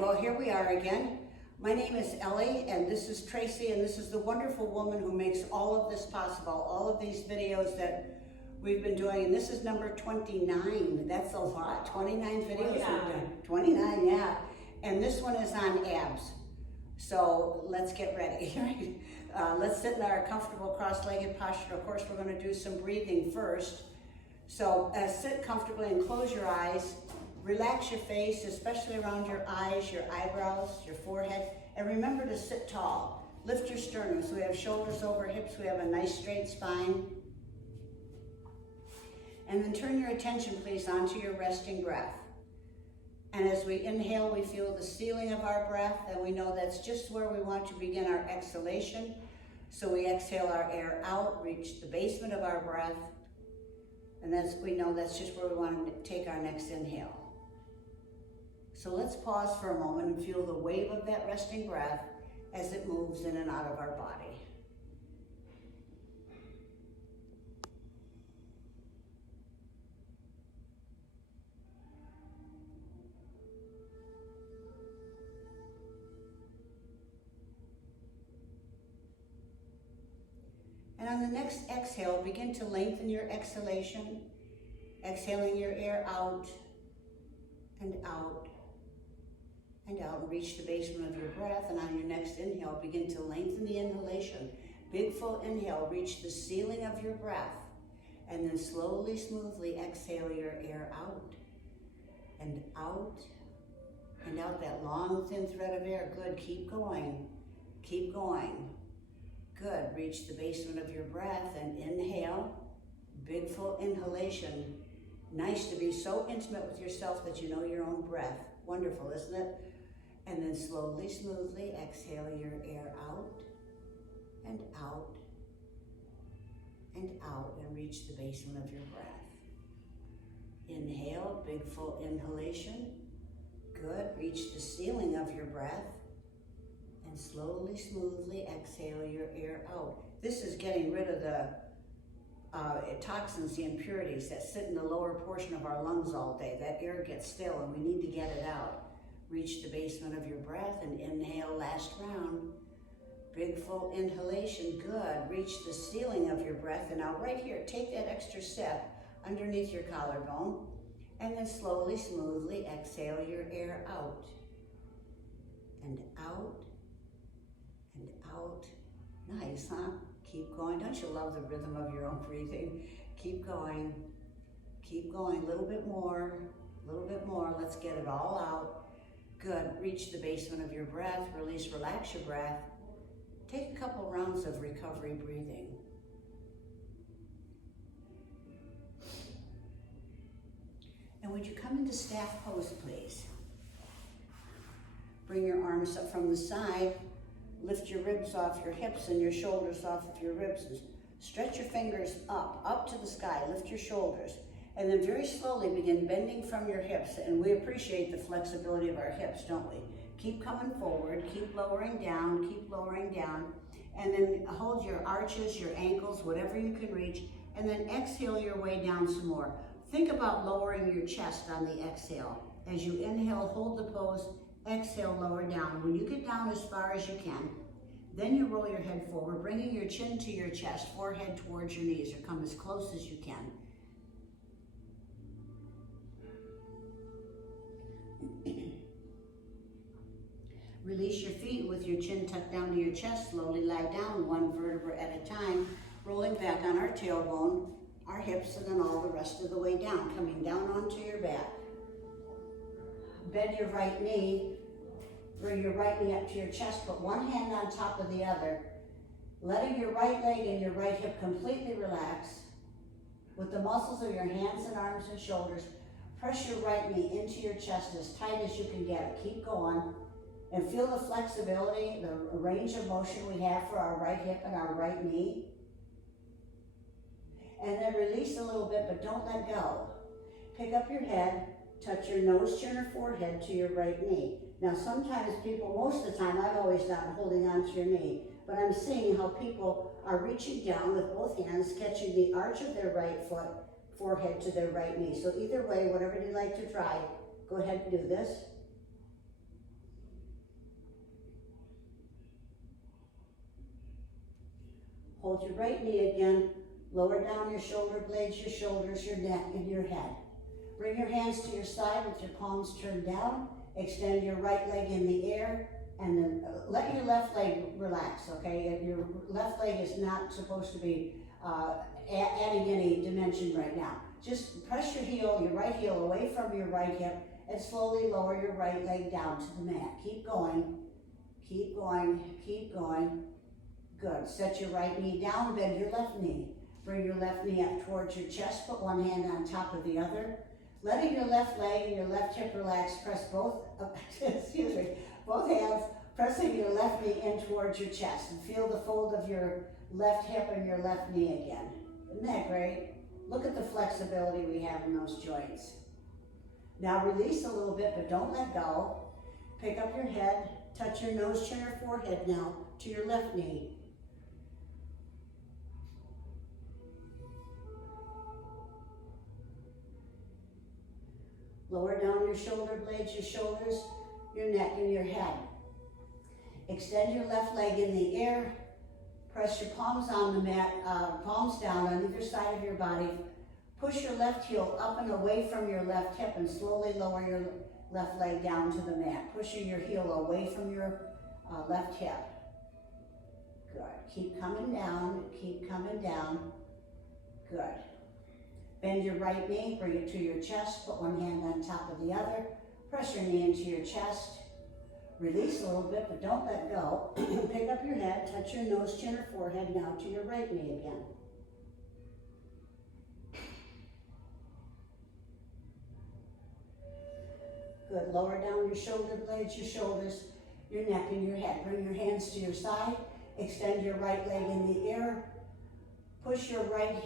well here we are again. My name is Ellie and this is Tracy, and this is the wonderful woman who makes all of this possible, all of these videos that we've been doing, and this is number 29. That's a lot, 29 videos 29. we've done. 29, yeah. And this one is on abs. So let's get ready. Let's sit in our comfortable cross-legged posture. Of course, we're going to do some breathing first. So sit comfortably and close your eyes. Relax your face, especially around your eyes, your eyebrows, your forehead. And remember to sit tall. Lift your sternum so we have shoulders over hips. We have a nice straight spine. And then turn your attention, please, onto your resting breath. And as we inhale, we feel the ceiling of our breath, and we know that's just where we want to begin our exhalation. So we exhale our air out, reach the basement of our breath, and we know that's just where we want to take our next inhale. So let's pause for a moment and feel the wave of that resting breath as it moves in and out of our body. And on the next exhale, begin to lengthen your exhalation, exhaling your air out and out and out, and reach the basement of your breath. And on your next inhale, begin to lengthen the inhalation. Big full inhale, reach the ceiling of your breath, and then slowly, smoothly exhale your air out and out and out, that long, thin thread of air. Good, keep going, keep going. Good, reach the basement of your breath and inhale, big full inhalation. Nice to be so intimate with yourself that you know your own breath. Wonderful, isn't it? And then slowly, smoothly exhale your air out and out and out, and reach the basement of your breath. Inhale, big full inhalation. Good, reach the ceiling of your breath. And slowly, smoothly exhale your air out. This is getting rid of the toxins, the impurities that sit in the lower portion of our lungs all day. That air gets stale and we need to get it out. Reach the basement of your breath and inhale, last round. Big full inhalation, good. Reach the ceiling of your breath, and now right here, take that extra step underneath your collarbone, and then slowly, smoothly exhale your air out and out and out. Nice, huh? Keep going. Don't you love the rhythm of your own breathing? Keep going. Keep going. A little bit more. A little bit more. Let's get it all out. Good. Reach the basement of your breath. Release, relax your breath. Take a couple rounds of recovery breathing. And would you come into staff pose, please? Bring your arms up from the side. Lift your ribs off your hips and your shoulders off of your ribs. Stretch your fingers up to the sky. Lift your shoulders. And then very slowly begin bending from your hips. And we appreciate the flexibility of our hips, don't we? Keep coming forward, keep lowering down, and then hold your arches, your ankles, whatever you can reach, and then exhale your way down some more. Think about lowering your chest on the exhale. As you inhale, hold the pose, exhale, lower down. When you get down as far as you can, then you roll your head forward, bringing your chin to your chest, forehead towards your knees, or come as close as you can. Release your feet with your chin tucked down to your chest. Slowly lie down, one vertebra at a time, rolling back on our tailbone, our hips, and then all the rest of the way down, coming down onto your back. Bend your right knee. Bring your right knee up to your chest, put one hand on top of the other, letting your right leg and your right hip completely relax. With the muscles of your hands and arms and shoulders, press your right knee into your chest as tight as you can get it. Keep going. And feel the flexibility, the range of motion we have for our right hip and our right knee. And then release a little bit, but don't let go. Pick up your head, touch your nose, chin, or forehead to your right knee. Now sometimes people, most of the time, I've always done holding on to your knee, but I'm seeing how people are reaching down with both hands, catching the arch of their right foot, forehead to their right knee. So either way, whatever you'd like to try, go ahead and do this. Hold your right knee again. Lower down your shoulder blades, your shoulders, your neck, and your head. Bring your hands to your side with your palms turned down. Extend your right leg in the air, and then let your left leg relax, okay? Your left leg is not supposed to be adding any dimension right now. Just press your heel, your right heel away from your right hip, and slowly lower your right leg down to the mat. Keep going, keep going, keep going. Good. Set your right knee down, bend your left knee. Bring your left knee up towards your chest, put one hand on top of the other. Letting your left leg and your left hip relax, press both, both hands, pressing your left knee in towards your chest. And feel the fold of your left hip and your left knee again. Isn't that great? Look at the flexibility we have in those joints. Now release a little bit, but don't let go. Pick up your head, touch your nose, chin, or forehead now to your left knee. Lower down your shoulder blades, your shoulders, your neck, and your head. Extend your left leg in the air. Press your palms on the mat, palms down on either side of your body. Push your left heel up and away from your left hip and slowly lower your left leg down to the mat, pushing your heel away from your left hip. Good. Keep coming down, keep coming down. Good. Bend your right knee, bring it to your chest, put one hand on top of the other. Press your knee into your chest. Release a little bit, but don't let go. Pick up your head, touch your nose, chin, or forehead now to your right knee again. Good. Lower down your shoulder blades, your shoulders, your neck, and your head. Bring your hands to your side. Extend your right leg in the air. Push your right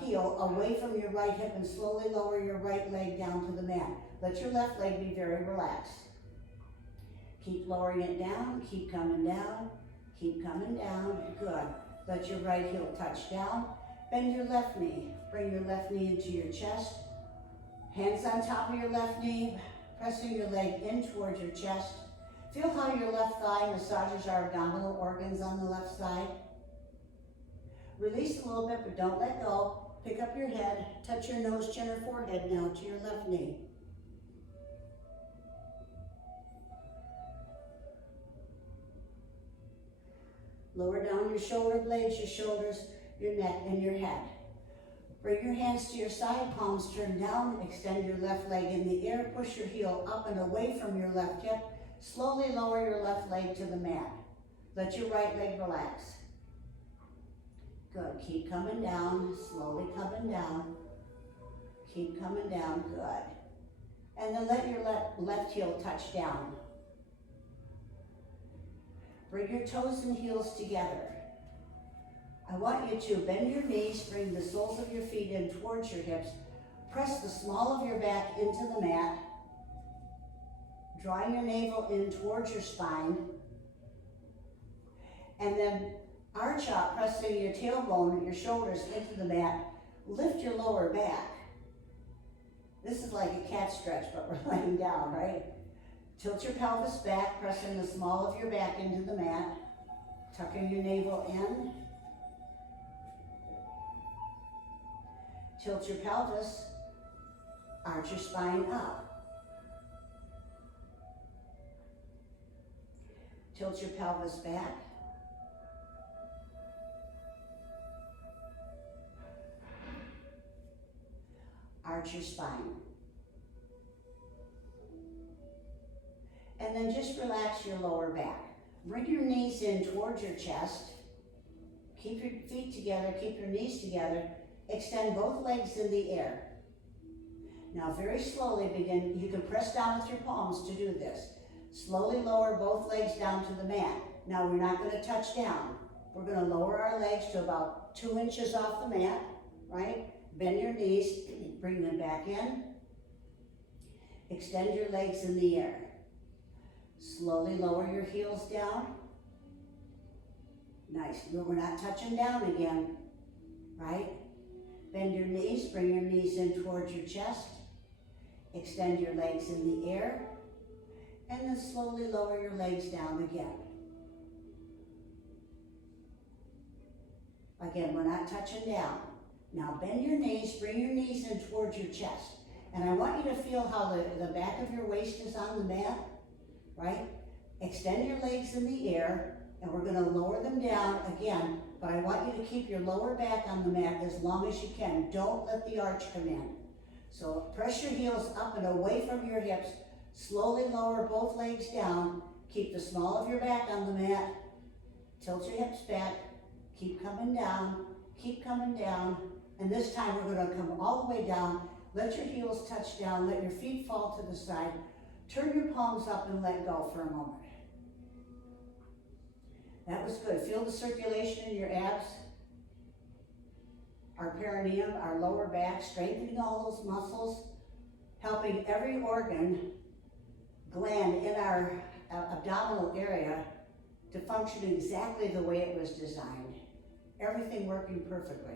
heel away from your right hip and slowly lower your right leg down to the mat. Let your left leg be very relaxed. Keep lowering it down, keep coming down, keep coming down. Good. Let your right heel touch down. Bend your left knee. Bring your left knee into your chest. Hands on top of your left knee, pressing your leg in towards your chest. Feel how your left thigh massages our abdominal organs on the left side. Release a little bit, but don't let go. Pick up your head, touch your nose, chin, or forehead now to your left knee. Lower down your shoulder blades, your shoulders, your neck, and your head. Bring your hands to your side, palms turned down. Extend your left leg in the air. Push your heel up and away from your left hip. Slowly lower your left leg to the mat. Let your right leg relax. Good. Keep coming down, slowly coming down. Keep coming down, good. And then let your left heel touch down. Bring your toes and heels together. I want you to bend your knees, bring the soles of your feet in towards your hips. Press the small of your back into the mat. Drawing your navel in towards your spine. And then arch up, pressing your tailbone and your shoulders into the mat. Lift your lower back. This is like a cat stretch, but we're laying down, right? Tilt your pelvis back, pressing the small of your back into the mat. Tucking your navel in. Tilt your pelvis. Arch your spine up. Tilt your pelvis back. Arch your spine. And then just relax your lower back. Bring your knees in towards your chest. Keep your feet together, keep your knees together. Extend both legs in the air. Now very slowly begin, you can press down with your palms to do this. Slowly lower both legs down to the mat. Now we're not going to touch down. We're going to lower our legs to about 2 inches off the mat, right? Bend your knees, bring them back in. Extend your legs in the air. Slowly lower your heels down. Nice. We're not touching down again, right? Bend your knees, bring your knees in towards your chest. Extend your legs in the air. And then slowly lower your legs down again. Again, we're not touching down. Now bend your knees, bring your knees in towards your chest. And I want you to feel how the back of your waist is on the mat, right? Extend your legs in the air, and we're gonna lower them down again, but I want you to keep your lower back on the mat as long as you can. Don't let the arch come in. So press your heels up and away from your hips. Slowly lower both legs down. Keep the small of your back on the mat. Tilt your hips back. Keep coming down. Keep coming down. And this time we're gonna come all the way down. Let your heels touch down. Let your feet fall to the side. Turn your palms up and let go for a moment. That was good. Feel the circulation in your abs, our perineum, our lower back, strengthening all those muscles, helping every organ, gland in our abdominal area to function exactly the way it was designed. Everything working perfectly.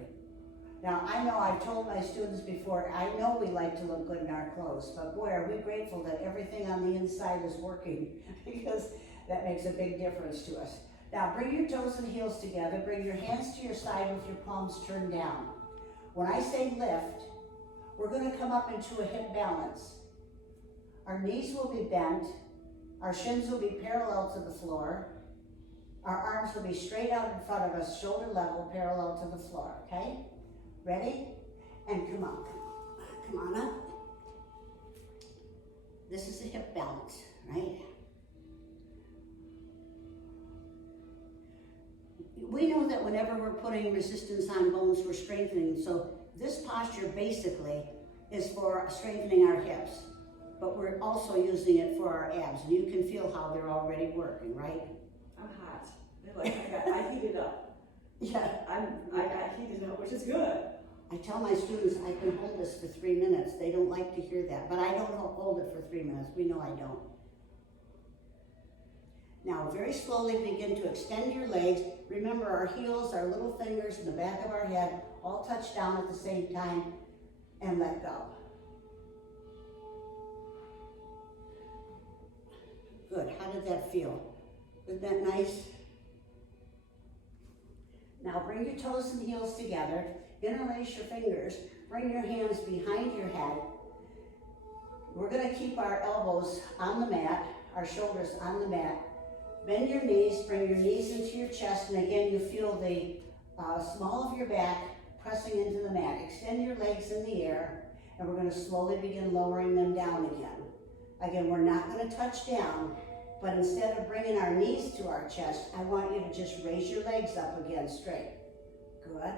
Now, I know I've told my students before, I know we like to look good in our clothes, but boy, are we grateful that everything on the inside is working because that makes a big difference to us. Now, bring your toes and heels together. Bring your hands to your side with your palms turned down. When I say lift, we're going to come up into a hip balance. Our knees will be bent. Our shins will be parallel to the floor. Our arms will be straight out in front of us, shoulder level, parallel to the floor, okay? Ready? And come on. Come on up. This is a hip balance, right? We know that whenever we're putting resistance on bones, we're strengthening. So this posture basically is for strengthening our hips, but we're also using it for our abs. And you can feel how they're already working, right? I'm hot. I heated up. Yeah. I got heated up, which is good. I tell my students I can hold this for 3 minutes. They don't like to hear that, but I don't hold it for 3 minutes. We know I don't. Now, very slowly begin to extend your legs. Remember, our heels, our little fingers, and the back of our head all touch down at the same time, and let go. Good. How did that feel? Isn't that nice? Now, bring your toes and heels together. Interlace your fingers. Bring your hands behind your head. We're going to keep our elbows on the mat, our shoulders on the mat. Bend your knees, bring your knees into your chest, and again you feel the small of your back pressing into the mat. Extend your legs in the air, and we're going to slowly begin lowering them down again. Again, we're not going to touch down, but instead of bringing our knees to our chest, I want you to just raise your legs up again straight. Good.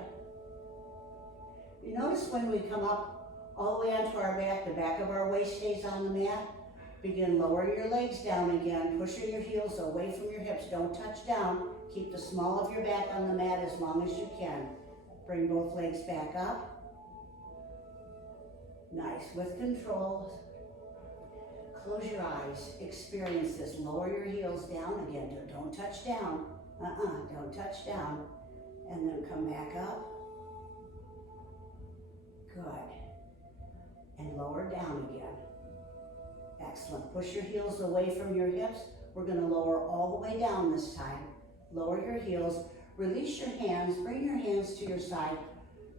You notice when we come up all the way onto our back, the back of our waist stays on the mat. Begin lowering your legs down again, pushing your heels away from your hips. Don't touch down. Keep the small of your back on the mat as long as you can. Bring both legs back up. Nice. With control. Close your eyes. Experience this. Lower your heels down again. Don't touch down. Don't touch down. And then come back up. Good. And lower down again. Excellent. Push your heels away from your hips. We're going to lower all the way down this time. Lower your heels. Release your hands. Bring your hands to your side.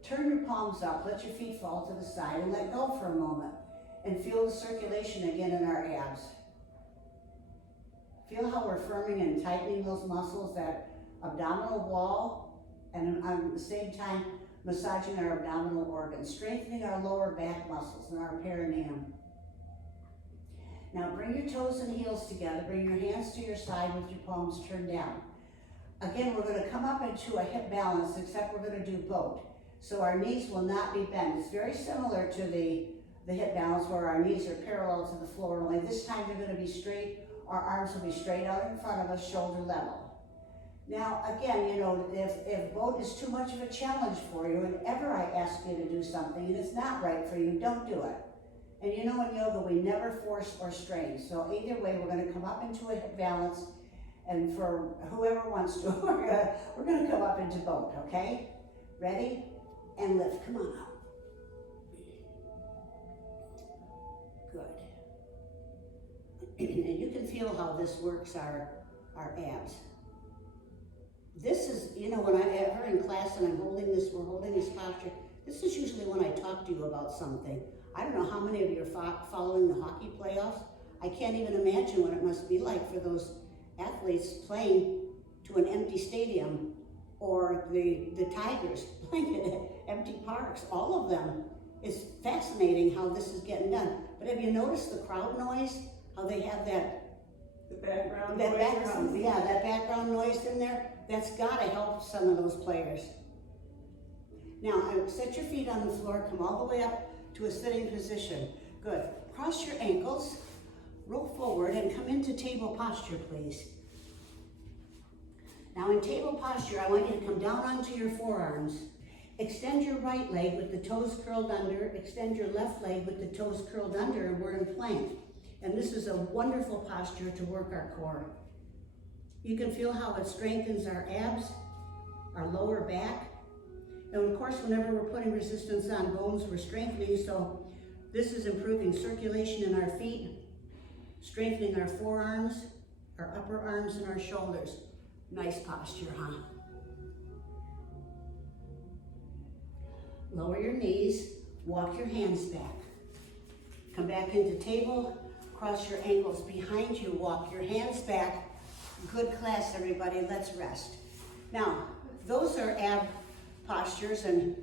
Turn your palms up. Let your feet fall to the side and let go for a moment. And feel the circulation again in our abs. Feel how we're firming and tightening those muscles, that abdominal wall, and at the same time massaging our abdominal organs, strengthening our lower back muscles and our perineum. Now bring your toes and heels together. Bring your hands to your side with your palms turned down. Again, we're going to come up into a hip balance, except we're going to do boat. So our knees will not be bent. It's very similar to the hip balance where our knees are parallel to the floor, only this time they're going to be straight. Our arms will be straight out in front of us, shoulder level. Now, again, you know, if boat is too much of a challenge for you, and ever I ask you to do something and it's not right for you, don't do it. And you know, in yoga, we never force or strain. So either way, we're going to come up into a hip balance, and for whoever wants to, we're going to come up into boat, okay? Ready? And lift. Come on up. Good. And you can feel how this works our abs. This is, you know, when I ever in class and we're holding this posture, this is usually when I talk to you about something. I don't know how many of you are following the hockey playoffs. I can't even imagine what it must be like for those athletes playing to an empty stadium, or the Tigers playing at empty parks, all of them. It's fascinating how this is getting done. But have you noticed the crowd noise? How they have The background that noise or something? that background noise in there? That's gotta help some of those players. Now, set your feet on the floor, come all the way up to a sitting position. Good. Cross your ankles, roll forward, and come into table posture, please. Now in table posture, I want you to come down onto your forearms. Extend your right leg with the toes curled under. Extend your left leg with the toes curled under, and we're in plank. And this is a wonderful posture to work our core. You can feel how it strengthens our abs, our lower back. And of course, whenever we're putting resistance on bones, we're strengthening. So this is improving circulation in our feet, strengthening our forearms, our upper arms, and our shoulders. Nice posture, huh? Lower your knees, walk your hands back. Come back into table, cross your ankles behind you, walk your hands back. Good class, everybody, let's rest. Now, those are ab postures, and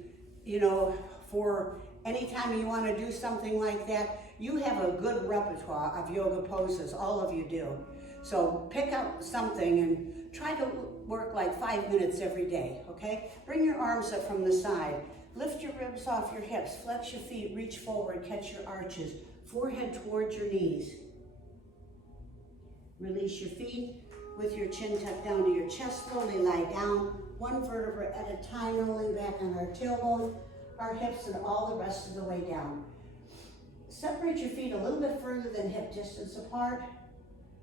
you know, for anytime you want to do something like that, you have a good repertoire of yoga poses, all of you do. So pick up something and try to work like 5 minutes every day, okay? Bring your arms up from the side. Lift your ribs off your hips. Flex your feet, reach forward, catch your arches. Forehead towards your knees. Release your feet with your chin tucked down to your chest. Slowly lie down, one vertebra at a time, rolling back on our tailbone, our hips, and all the rest of the way down. Separate your feet a little bit further than hip distance apart.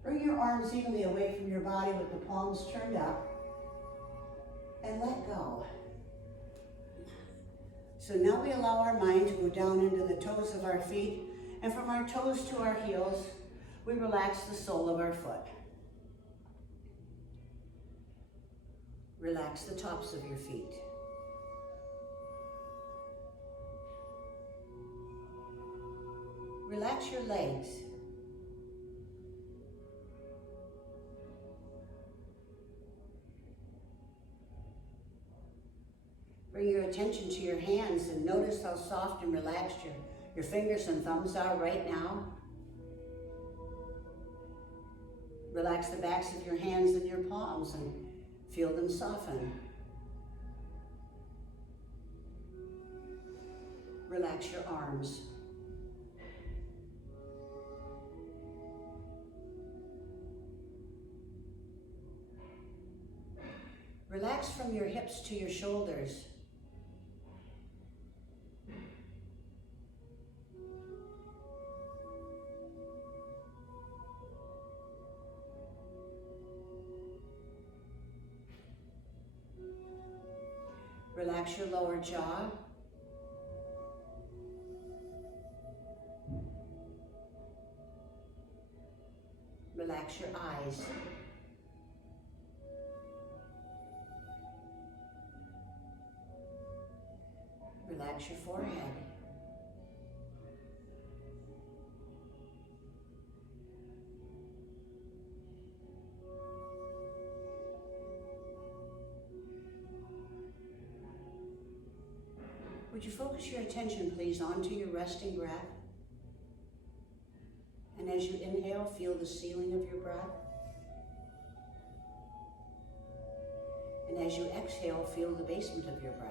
Bring your arms evenly away from your body with the palms turned up, and let go. So now we allow our mind to go down into the toes of our feet, and from our toes to our heels, we relax the sole of our foot. Relax the tops of your feet. Relax your legs. Bring your attention to your hands and notice how soft and relaxed your fingers and thumbs are right now. Relax the backs of your hands and your palms and feel them soften. Relax your arms. Relax from your hips to your shoulders. Relax your lower jaw. Relax your eyes. Relax your forehead. Would you focus your attention, please, onto your resting breath? And as you inhale, feel the ceiling of your breath. And as you exhale, feel the basement of your breath.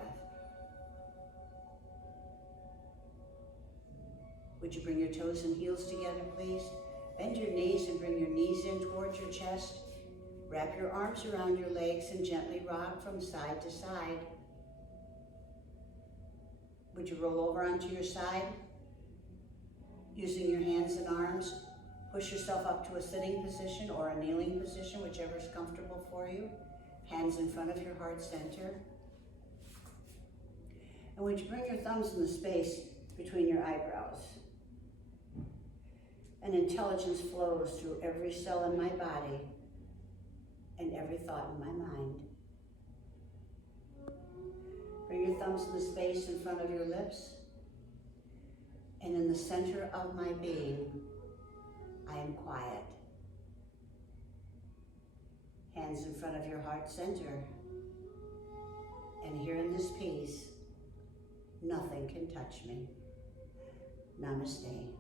Would you bring your toes and heels together, please? Bend your knees and bring your knees in towards your chest. Wrap your arms around your legs and gently rock from side to side. Would you roll over onto your side? Using your hands and arms, push yourself up to a sitting position or a kneeling position, whichever is comfortable for you. Hands in front of your heart center. And would you bring your thumbs in the space between your eyebrows? And intelligence flows through every cell in my body and every thought in my mind. Put your thumbs in the space in front of your lips. And in the center of my being, I am quiet. Hands in front of your heart center. And here in this peace, nothing can touch me. Namaste.